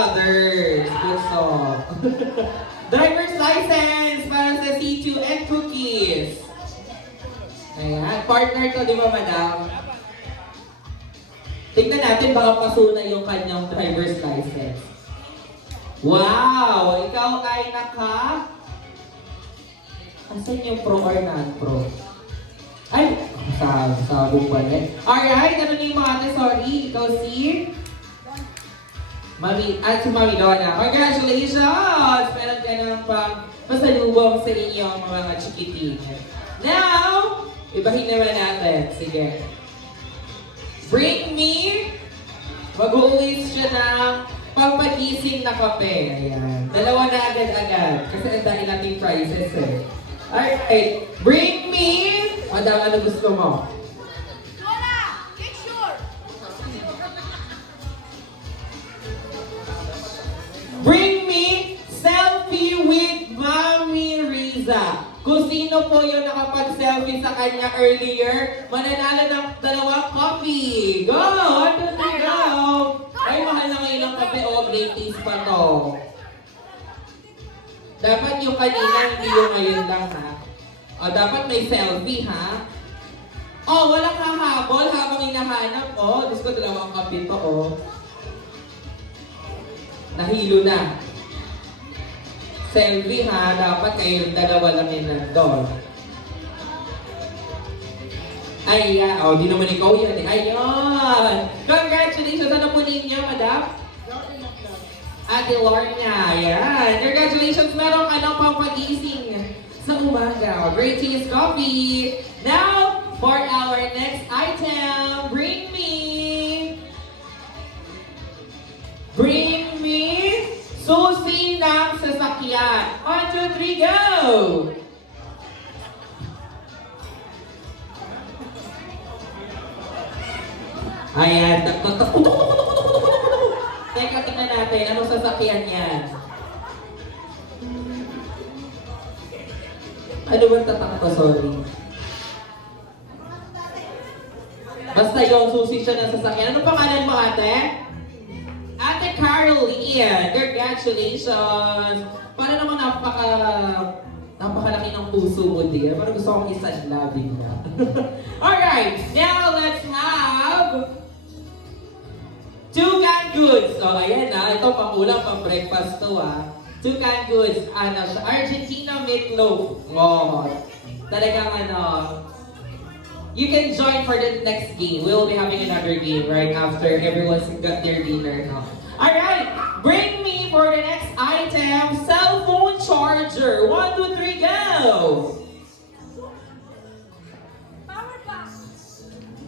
Brothers. Good song. Driver's license para sa C2 and cookies. Ayan, partner to, di ba, madam? Tignan natin, baka pasuna yung kanyang driver's license. Wow! Ikaw ay asan yung pro or non-pro? Ay! Sabong pala. Alright, ano na yung mga ate? Sorry, ikaw si? Mami, at si Mami Donna. Congratulations! Meron ka ng pasalubong sa inyong mga chikiting. Now, ibahin naman natin. Sige. Bring me. Mag-uwis siya ng pampagising na kape. Ayan. Dalawa na agad-agad. Kasi ang dahil nating prizes eh. Alright. Bring me. Madam, ano gusto mo? Lola! Picture! Bring me selfie with Mami Riza. Kung sino po yung nakapag-selfie sa kanya earlier, mananalo ng 2 coffee. Go! 1, 2, 3, go! Ay, mahal na ngayon ang kape. O, great taste pa to. Dapat yung kanina, hindi yung ngayon lang, ha? O, dapat may selfie, ha? O, walang hahabol habang hinahanap. O, Diyos ko, 2 kape to, o. Nahilo na. Selfie, ha? Dapat kayong 2 lang yun nandun. Ayan. O, di naman ikaw yan, eh. Ayan! Congratulations! Ano po ninyo, madam? Ate Lorna, ayan. Congratulations, meron ka ng pampagising sa umaga. Great Taste Coffee. Now, for our next item, bring me susi ng sasakyan. 1, 2, 3, go! Ayan. Teka, tingnan natin. Anong sasakyan yan? Ano ba tatak to? Sorry. Basta yung susi siya ng sasakyan. Ano pangalan mo, ate? Ate Caroline. Congratulations. Para naman napakalaki ng puso mo, dear. Parang gusto kong isa-labing na. Alright. Now, let's have 2 canned goods. So, ayan na. Ito, pang-ulam, pang-breakfast to, ha. 2 canned goods. Ano siya? Argentina meatloaf. Oh. Talagang you can join for the next game. We will be having another game right after everyone's got their dinner, no? Alright. Bring me for the next item, cell phone charger. 1, 2, 3, go!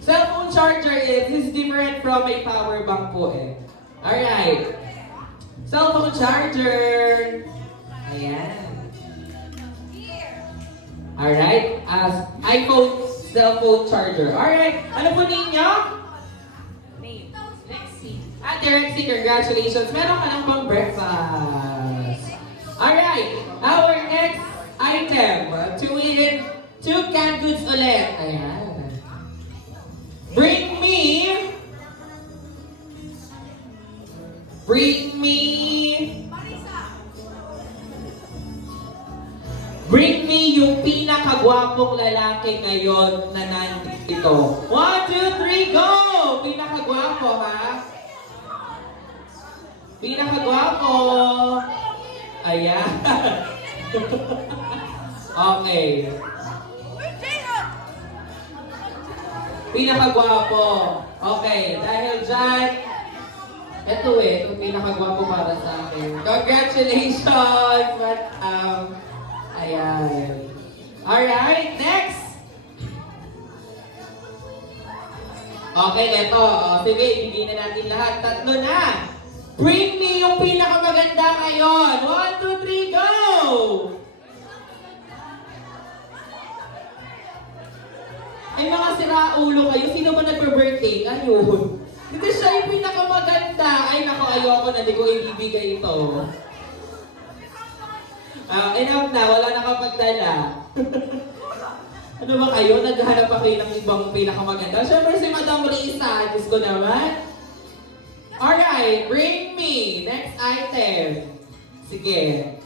Cellphone charger is different from a power bank po eh. Alright. Cellphone charger. Ayan. Alright. As iPhone cellphone charger. Alright. Ano po ninyo? Rexy. Ate Rexy, congratulations. Meron ka ng pang breakfast. Alright. Our next item. 2 canned goods ulit. Ayan. Bring me yung pinakagwapong lalaki ngayon na nandito. 1, 2, 3, go! Pinakagwapo, ha? Pinakagwapo. Ayan. Okay. Pinakagwapo. Okay, dahil dyan, ito pinakagwapo para sa akin. Congratulations, madam. Ayan. Alright, next. Okay, ito. Sige, bigyan na natin lahat. 3 na. Bring me yung pinakamaganda ngayon. 1, 2, 3, go! Ay, mga siraulo kayo. Sino ba nagpa-birthday? Ayun. Hindi siya yung pinakamaganda. Ay, naku, ayoko na. Di ko ibibigay ito. Enough na. Wala nakapagdala. Ano ba kayo? Naghahanap pa kayo ng ibang pinakamaganda? Siyempre si Madam Risa. Diyos ko naman. Alright, bring me. Next item. Sige.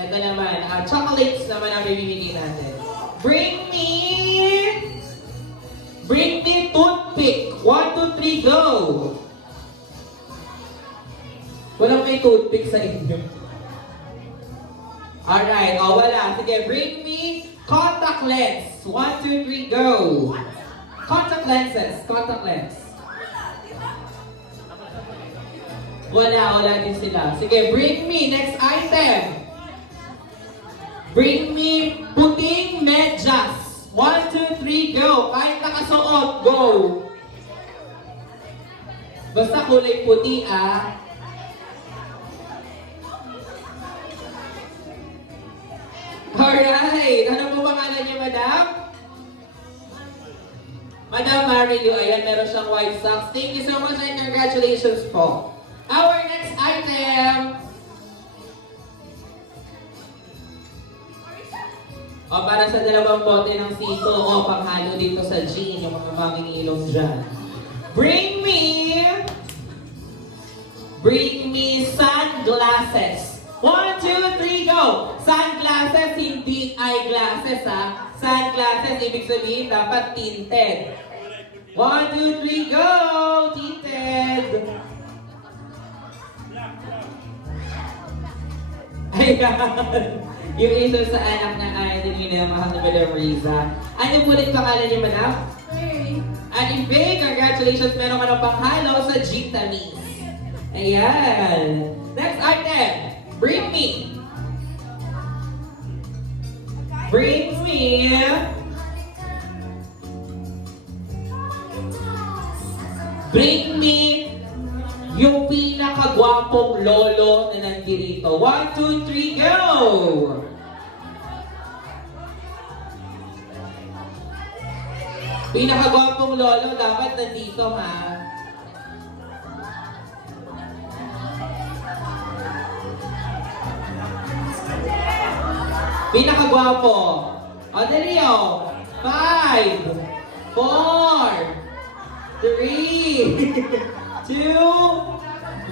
Ito naman, chocolates naman ang bibigyan natin. Bring me toothpick. 1, 2, 3, go! Walang may toothpick sa inyo. Alright, wala. Sige, bring me contact lens. 1, 2, 3, go! Contact lenses. Contact lens. Wala din sila. Sige, bring me. Next item. Bring me puting medyas. 1, 2, 3, go! Kahit nakasuot, go! Basta kulay puti, ah. Alright! Ano po pangalan niya, madam? Madam Marilu, ayan, meron siyang white socks. Thank you so much and congratulations po. Our next item. Para sa dalawang bote ng sito o panghalo dito sa gin, yung mga mamingilong dyan. Bring me sunglasses. 1, 2, 3, go! Sunglasses, hindi eyeglasses, ha? Sunglasses, ibig sabihin dapat tinted. 1, 2, 3, go! Tinted! Ayan! Yung isa sa anak ng idol niya na mahal na Madam Riza. Ano po ulit pangalan niya, madam? Hey. Ate Faye, congratulations! Meron ka ng panghalo sa Gitamis. Ayan! Next item! Bring me! Yung pinakagwapong lolo na nandito. 1, 2, 3, go! Pinakagwapong lolo dapat nandito, ha? Pinakagwapo. O, dali, o. 5, 4, 3, 2,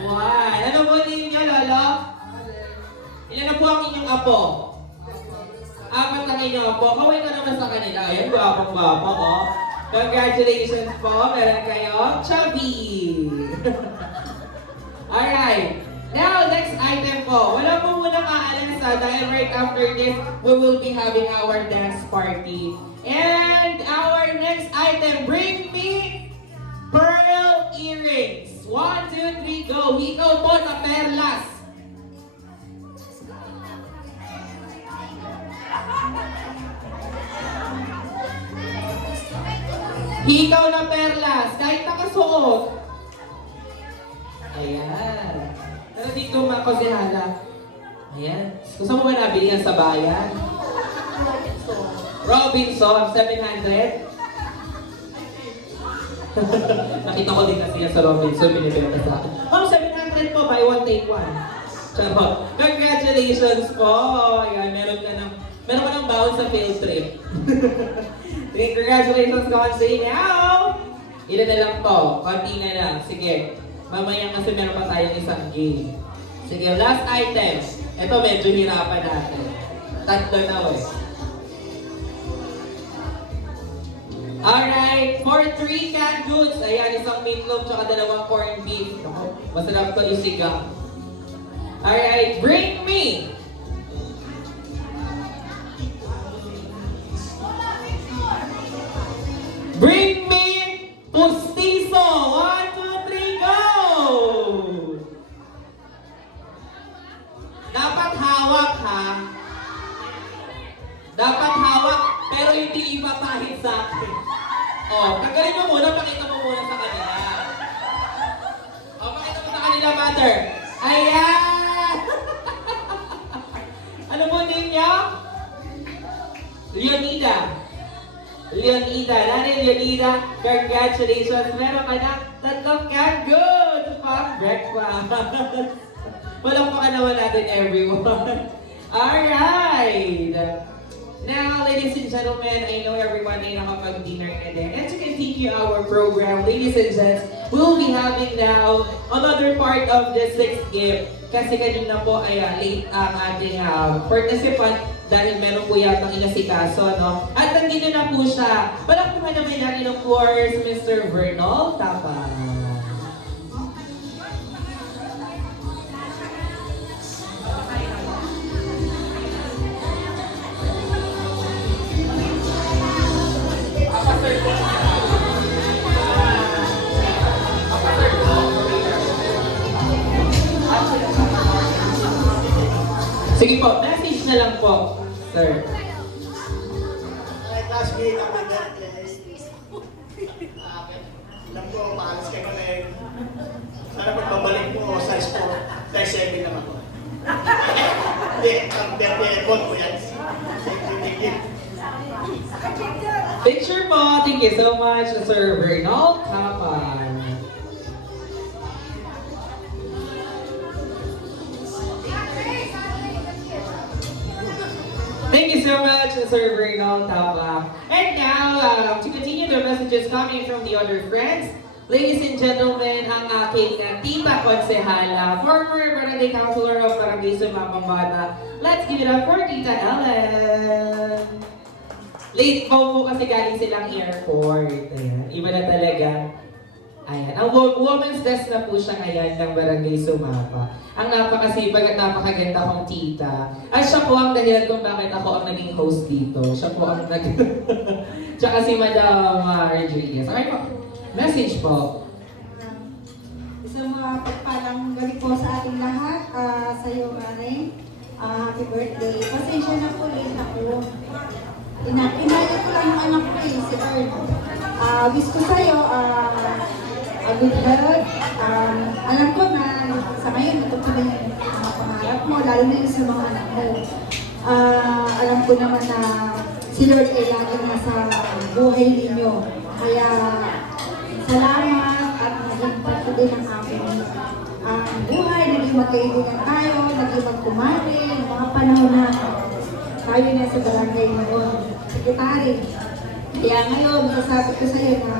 1. Ano po ninyo, lolo? Ilan na po ang inyong apo? 4 ang inyong apo. Kaway ka naman sa kanila. Ayan, gwapong-gwapo, o. Congratulations po. Meron kayo chubby. Alright. Now, next item po. Wala po munang aalala dahil right after this, we will be having our dance party. And our next item, bring me pearl earrings. 1, 2, 3, go! Hikaw po na perlas. Hikaw na perlas, kahit nakasuot. Ayan. Pero dito mga konsehala. Ayan. Gusto mo ba nabili yan sa bayan? Robinson, 700. Nakita ko din kasi yan sa Robinson, binibenta sa akin. 700 po, buy one, take one. Charot. Congratulations po! Ayan, meron ka ng baon sa field trip. Congratulations ko sa inyo! Ilan na lang to? Konti na lang. Sige. Mamaya kasi meron pa tayong isang game. Sige, last item. Ito medyo hirapan natin. 3 na eh. Alright, for 3 canned goods. Ayan, isang meatloaf tsaka 2 corned beef. Masarap to isigang. Alright, bring me! Bring me pustiso! 1, 2, 3, go! Dapat hawak, ha? Dapat hawak, pero hindi ipapahit sa akin. Tanggalin mo muna, pakita mo muna sa kanila. Pakita mo sa kanila, mother. Ayan! Ano mo ninyo? Leonida. Nanay Leonida, congratulations. Meron ka na 3 canned goods pang breakfast. Palakpakan naman natin everyone. Alright! Now, ladies and gentlemen, I know everyone ay nakapag-dinner na din. And to continue our program, ladies and gents, we'll be having now another part of the sixth gift. Kasi kanina po ay late ang ating participant dahil meron po yatang inasikaso, no? At nandito na po siya. Palakpakan naman natin, of course, Mr. Vernal Tapa. Sige po, message na lang po, sir. Classmate ako dyan. Alam ko, maalas kayo ngayon. Sana pagbabalik mo, size 4, size 7 lang ako. Hindi, ang birthday code ko yan. Thank you. Picture po, thank you so much, Sir Vernal Kapan. Thank you so much, Sir Vernal Tapa. And now, to continue the messages coming from the other friends, ladies and gentlemen, ang aking tita konsehala, former barangay councilor of Barangay Sumapambata. Let's give it up for Tita Ellen. Late po kasi galing silang airport. Ayan, iba na talaga. Ayan, ang woman's desk na po siya ngayon ng Barangay Sumapa. Ang napakasipag at napakaganda kong tita. At siya po ang dahilan kung bakit ako ang naging host dito. Siya po ang Tsaka si Madam Rodriguez. Okay po, message po. Isang pagpalang gabi po sa ating lahat. Sa iyo, Mare. Happy birthday. Pasensya na po rin ako. Inaya ko lang yung anak ko si Earl. Wish ko sa'yo, a good health. Alam ko na sa ngayon, natutunan yung mga pangarap mo, lalo na yung sa mga anak mo. Alam ko naman na si Lord ay lagi nasa buhay ninyo. Kaya, salamat at naging parte din ang aking buhay, naging magkaibigan tayo, naging magkumari, ng mga panahon na tayo na sa barangay noon, sekretary. Kaya ngayon, masasabi ko sa iyo na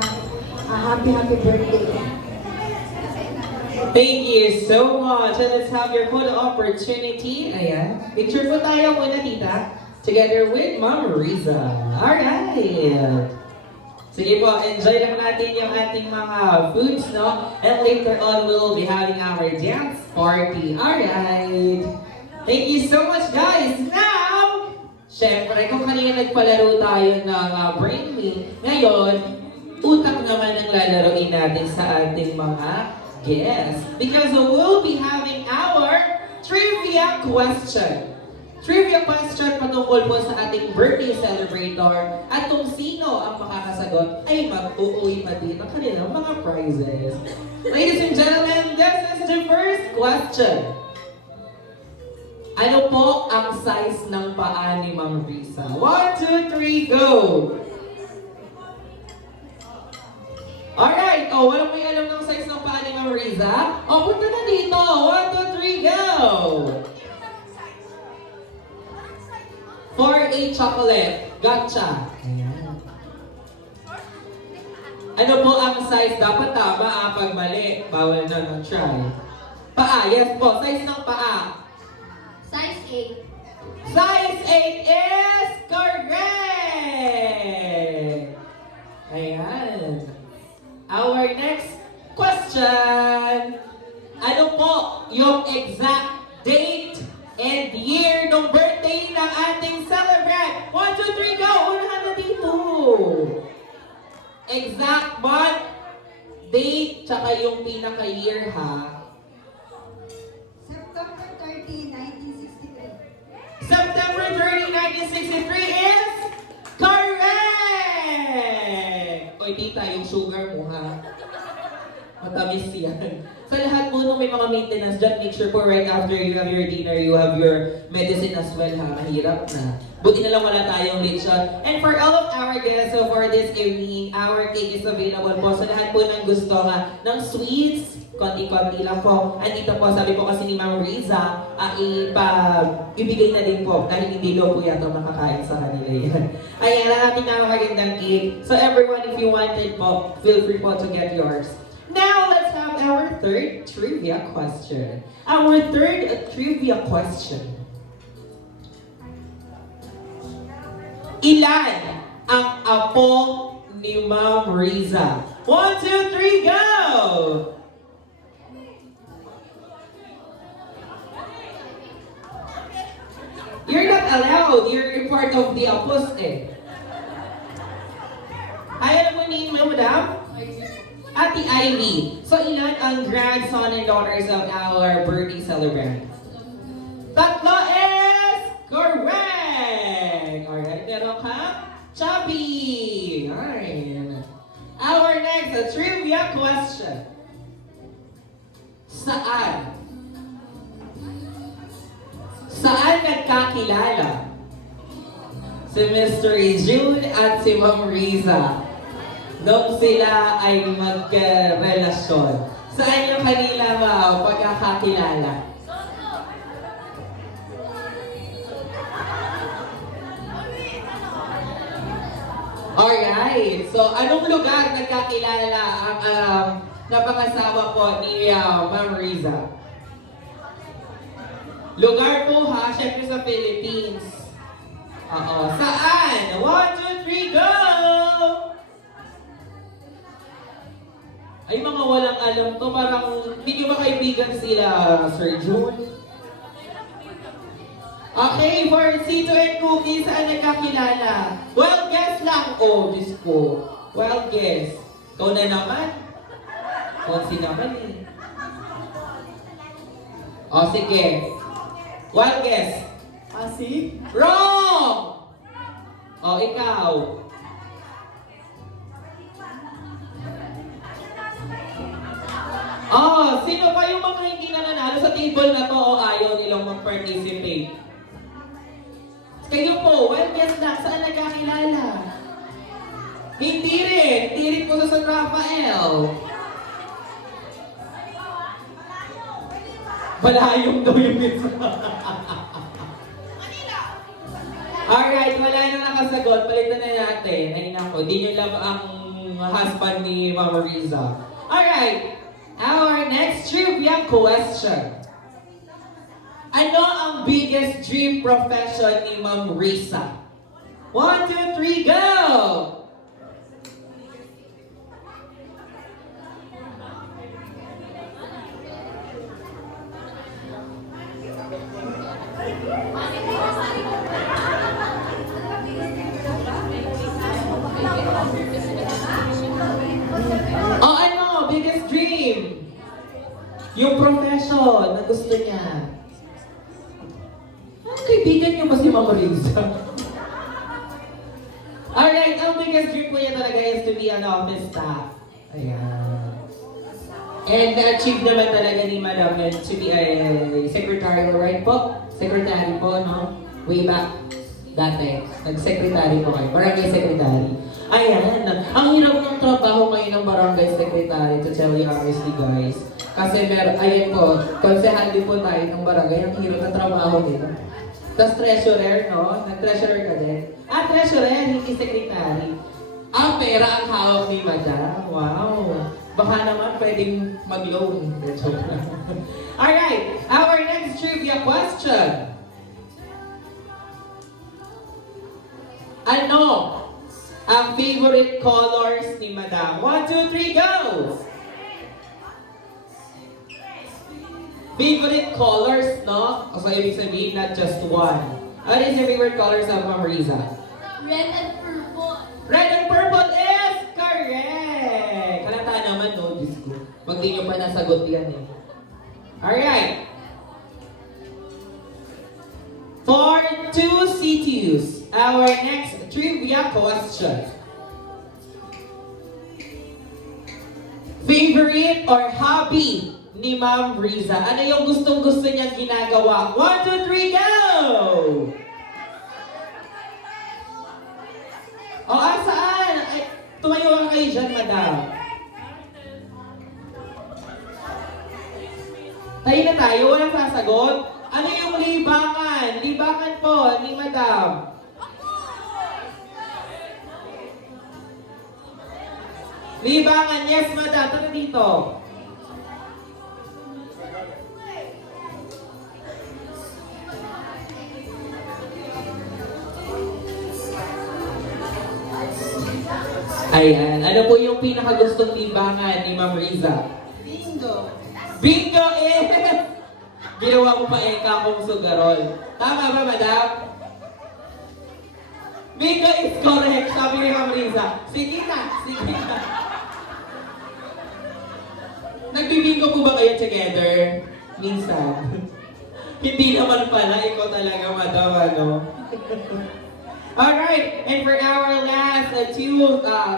happy birthday. Thank you so much. And let's have your photo opportunity. Ayan. Picture po tayo muna, tita. Together with Ma'am Riza. Alright. Sige po, enjoy lang natin yung ating mga foods, no? And later on, we'll be having our dance party. Alright. Thank you so much, guys. Now, syempre, kung kanina nagpalaro tayo ng Brain Me, ngayon, utak naman ang lalaroin natin sa ating mga guests. Because we'll be having our trivia question. Trivia question patungkol po sa ating birthday celebrator at kung sino ang makakasagot ay mag-uwi pa din ang kanilang mga prizes. Ladies and gentlemen, this is the first question. Ano po ang size ng paa ni Ma'am Risa? 1, 2, 3, go! Alright, walang may alam ng size ng paa ni Ma'am Riza? Punta na dito! 1, 2, 3, go! 4-8 chocolate. Gotcha. Ayan. Ano po ang size? Dapat tama pag mali. Bawal na ng try. Paa, yes po. Size ng paa. Size 8. Size 8 is correct! Ayan. Our next question. Ano po yung exact date and year ng birthday ng ating celebrant? 1, 2, 3, go! Unahan na dito! Exact month, date, tsaka yung pinaka-year ha. September 30, 1963. September 30, 1963 is correct! Oy, tita, yung sugar mo ha. Matamis yan. Sa lahat po nung may mga maintenance dyan, make sure po right after you have your dinner, you have your medicine as well ha. Mahirap na. Buti na lang wala tayong late shot. And for all of our guests, so for this evening, our cake is available po sa lahat po ng gusto ng sweets. Konti-konti lang po. Andito po, sabi po kasi ni Ma'am Riza, ibigay na din po dahil hindi daw po yata makakain sa kanila yan. Ayan, ang ating napakagandang cake. So everyone, if you wanted po, feel free po to get yours. Now, our third trivia question. Our third trivia question. Ilan ang apo ni Ma'am Riza? 1, 2, 3, go! You're not allowed. You're part of the apos eh. Ay, alam mo ni Madam? Ate Ivy. So, ilan ang grandson and daughters of our birthday celebrant? Tatlo is correct! Alright, meron ka? Chubby! Alright. Our next trivia question. Saan nagkakilala si Mr. June at si Ma'am Riza nung sila ay magrelasyon? Saan yung kanila pagkakakilala? Alright, so anong lugar nagkakilala ang napangasawa po ni Ma'am Riza? Lugar po ha, syempre sa Philippines. Oo, saan? 1, 2, 3, go! Ay, mga walang alam to, parang hindi nyo ba kaibigan sila, Sir June? Okay, for Sito and Cookie, saan nagkakilala? Well, guess lang. Oh, Diyos ko. Well, guess. Ikaw na naman. Konsi naman eh. Oh, sige. Well, guess. Pasig? Wrong! Oh, ikaw. Oh, sino pa yung mga hindi nananalo sa table na to o ayaw nilang mag-participate? Kayo po, well, guess lang, saan nagkakilala? Hindi rin po sa San Rafael. Malayong daw yung pizza. Alright, wala na nakasagot. Palitan na natin. Ay nako, di nyo love ang husband ni Mama Riza. Alright, our next trivia question. Ano ang biggest dream profession ni Ma'am Riza? 1, 2, 3, go! Oh, ano? Biggest dream? Yung profession na gusto niya. Kaibigan niyo ba si Ma'am Riza? Alright, ang biggest dream ko niya talaga is to be an office staff. Ayan. And na-achieve naman talaga ni Madam yun to be a secretary, right po? Secretary po, no? Way back dati. Nag-secretary po kayo. Barangay secretary. Ayan. Ang hirap ng trabaho ngayon ng barangay secretary, to tell you honestly guys. Kasi ayan po, konsehan din po tayo ng barangay. Ang hirap ng trabaho nila. Tapos treasurer, no? Nag-treasurer ka din. Ah, treasurer, hindi secretary. Ah, pera ang hawak ni Madam. Wow. Baka naman pwedeng mag-loan. Alright, our next trivia question. Ano ang favorite colors ni Madam? 1, 2, 3, go! Favorite colors, no? So, ibig sabihin, not just one. What is your favorite colors of Ma'am Riza? Red and purple. Red and purple is correct! Kalata naman, no? Diyos ko. Pag di nyo pa nasagot yan, eh. Alright. For 2 CTUs, our next trivia question. Favorite or hobby ni Ma'am Riza? Ano yung gustong-gusto niyang ginagawa? 1, 2, 3, go! O, saan? Ay, tumayo ka kayo dyan, Madam. Tayo na tayo, walang sasagot. Ano yung libangan? Libangan po ni Madam. Libangan, yes, Madam. Tara dito. Ayan. Ano po yung pinakagustong timbangan ni Ma'am Riza? Bingo. Bingo is! Ginawa ko pa kung sugarol. Tama ba, madam? Bingo is correct, sabi ni Ma'am Riza. Sige na, sige na. Nagbibingo po ba kayo together? Minsan. Hindi naman pala, ikaw talaga, madam, ano? Alright, and for our last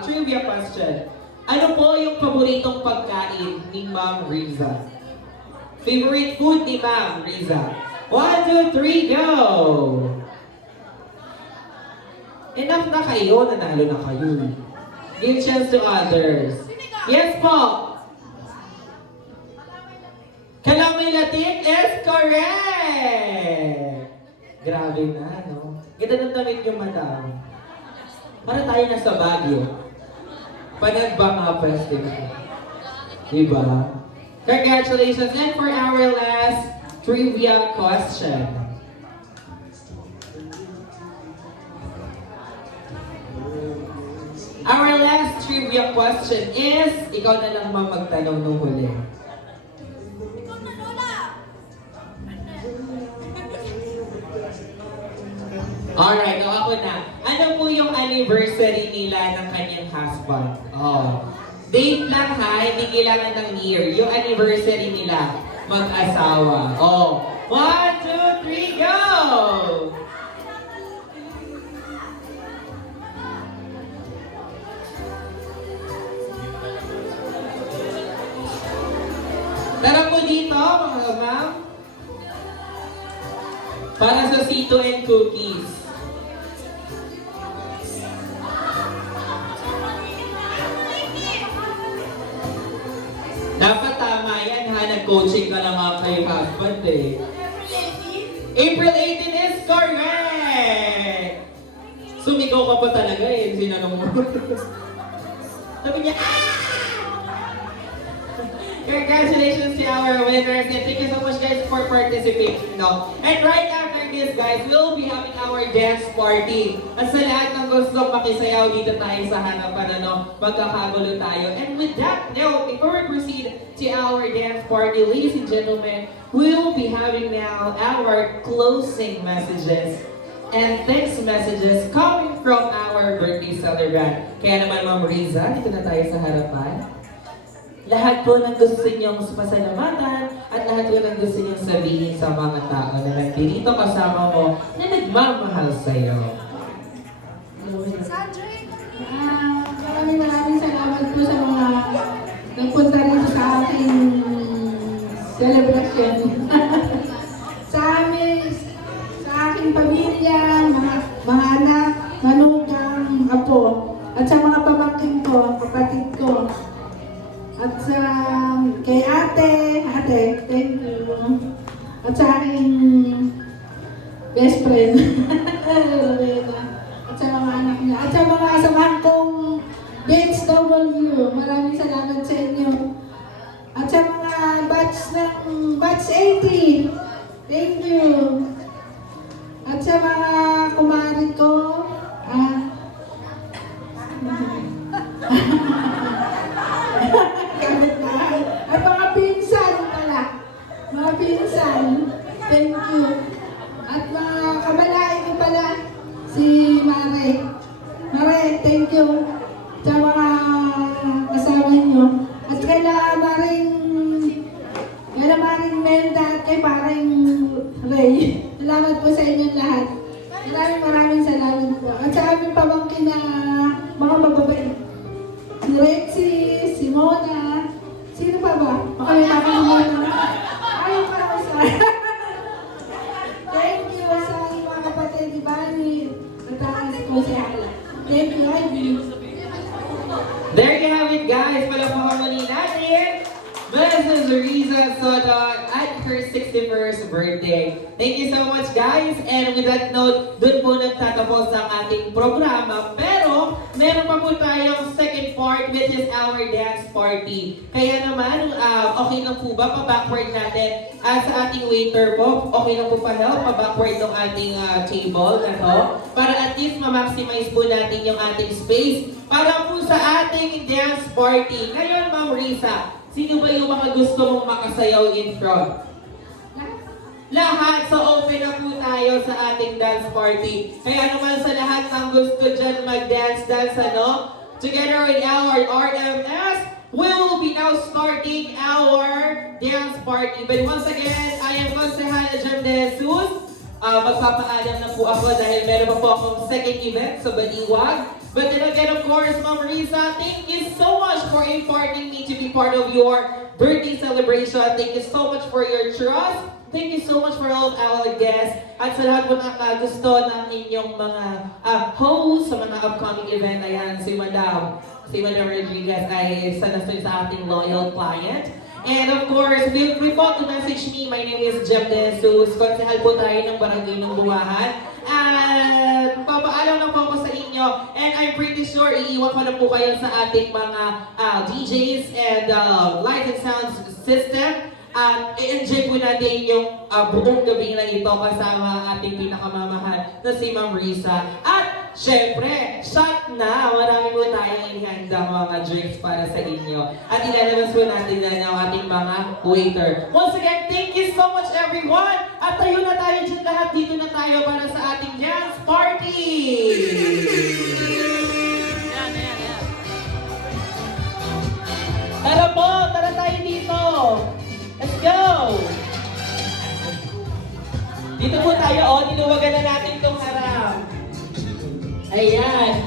trivia question. Ano po yung paboritong pagkain ni Ma'am Riza? Favorite food ni Ma'am Riza? 1, 2, 3, go! Enough na kayo, nanalo na kayo. Give chance to others. Yes po! Kalamay latik is correct! Grabe na, no? Ganda ng damit yung madam. Para tayo nasa Baguio. Panagbanga Festival. Diba? Congratulations! And for our last trivia question. Our last trivia question is, ikaw na lang magtanong nung huli. Alright, ako na. Ano po yung anniversary nila ng kanyang husband? Oh. Date lang ha, hindi kailangan ng year. Yung anniversary nila, mag-asawa. Oh. 1, 2, 3, go! Tara po dito, mga ma'am. Para sa Sito and Cookies. Dapat tama yan ha, nag-coaching ka lang nga kay husband eh. April 18 is correct! Sumigaw ka pa talaga eh, sinanong mo. Sabi niya, ah! Congratulations to our winners and thank you so much guys for participating. No? And right after this guys, we'll be having our dance party. At sa lahat ng gustong makisayaw dito tayo sa harapan, ano, magkakagulo tayo. And with that note, before we proceed to our dance party, ladies and gentlemen, we'll be having now our closing messages and thanks messages coming from our birthday celebrant. Kaya naman Ma'am Riza, dito na tayo sa harapan. Lahat po ng gusto ninyong pasalamatan at lahat po ng gusto ninyong sabihin sa mga tao na nandito kasama mo na nagmamahal sa'yo. Maraming salamat po sa mga nagpunta rin sa aking celebration. sa aking pamilya, mga anak, manugang, apo, at sa mga pamangkin ko, kapatid ko. At sa kay ate, thank you. At sa aking best friend, at sa mga anak niya. At sa mga kasamahan kong Benz W, maraming salamat sa inyo. At sa mga batch 80, thank you. At sa mga kumari ko, at mga pinsan pala. Mga pinsan. Thank you. At mga kabalain ko pala. Si Mare. Mare, thank you. Sa mga kasama nyo. At Maring Melda at kay Paring Ray. Salamat po sa inyong lahat. Maraming salamat po. At sa aming pamangkin na mga mababait. Si Rexy, si Mona, sino pa ba? Baka may nakalimutan. Ayaw ka naman sa... Thank you sa aking mga kapatid, di ba? Natangis ko si Ala. Thank you, Ivy. There you have it guys, palapakan muli natin. Mrs. Riza Soto at her 61st birthday. Thank you so much guys. And with that note, dun po nagtatapos ang ating programa. Pero, meron pa po tayong second part start which is our dance party. Kaya naman, okay lang po ba pa-backward natin sa ating waiter po? Okay lang po pa help pa-backward ng ating table na to? Para at least ma-maximize po natin yung ating space para po sa ating dance party. Ngayon, Ma'am Risa, sino ba yung mga gusto mong makasayaw in front? Lahat, so open na po tayo sa ating dance party. Kaya naman sa lahat ng gusto dyan mag-dance-dance, ano? Together with our RMS, we will be now starting our dance party. But once again, I am Consejala Jem De Jesus. Magpapaalam na po ako dahil meron pa po akong second event sa Baliwag. But then again, of course, Ma'am Risa, thank you so much for imparting me to be part of your birthday celebration. Thank you so much for your trust. Thank you so much for all of our guests at sa lahat po na gusto ng inyong mga hosts sa mga upcoming event. Ayan, si Madam Rodriguez ay isa na sa ating loyal client. And of course, feel free po to message me. My name is Jem De Jesus. Konsehal po tayo ng Barangay ng Buwahan. At papaalam na po ako sa inyo. And I'm pretty sure iiwan ko na po kayo sa ating mga DJs and light and sound system. At i-enjoy po natin yung buong gabi na ito kasama ating pinakamamahal na si Ma'am Risa. At syempre, shot na! Marami po tayong ihanda mga drinks para sa inyo. At ilalabas po natin na ng ating mga waiter. Once again, thank you so much everyone! At tayo na tayo dyan lahat. Dito na tayo para sa ating dance party! Tara po! Tara tayo dito! Let's go! Dito po tayo, niluwagan na natin itong harap. Ayan.